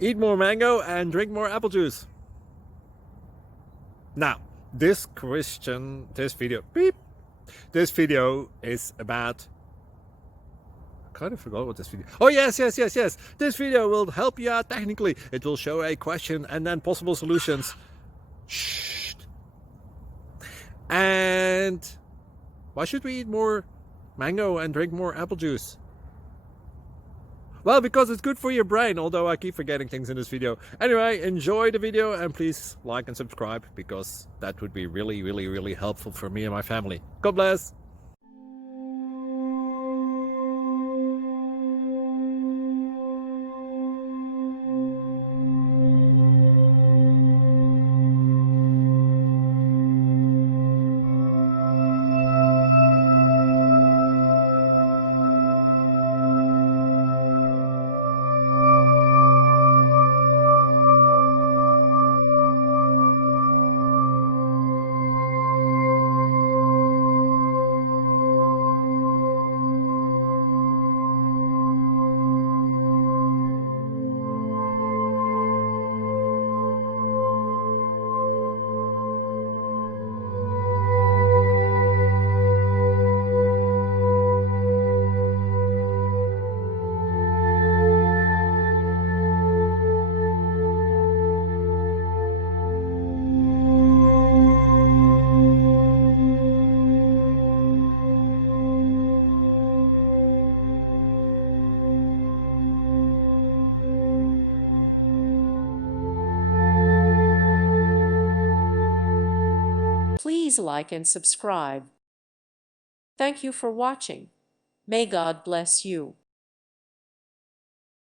Eat more mango and drink more apple juice. Now, this video is about, I kind of forgot what this video. Oh, yes. This video will help you out technically. It will show a question and then possible solutions. Shh. And why should we eat more mango and drink more apple juice? Well, because it's good for your brain, although I keep forgetting things in this video. Anyway, enjoy the video and please like and subscribe, because that would be really helpful for me and my family. God bless! Please like and subscribe. Thank you for watching. May God bless you.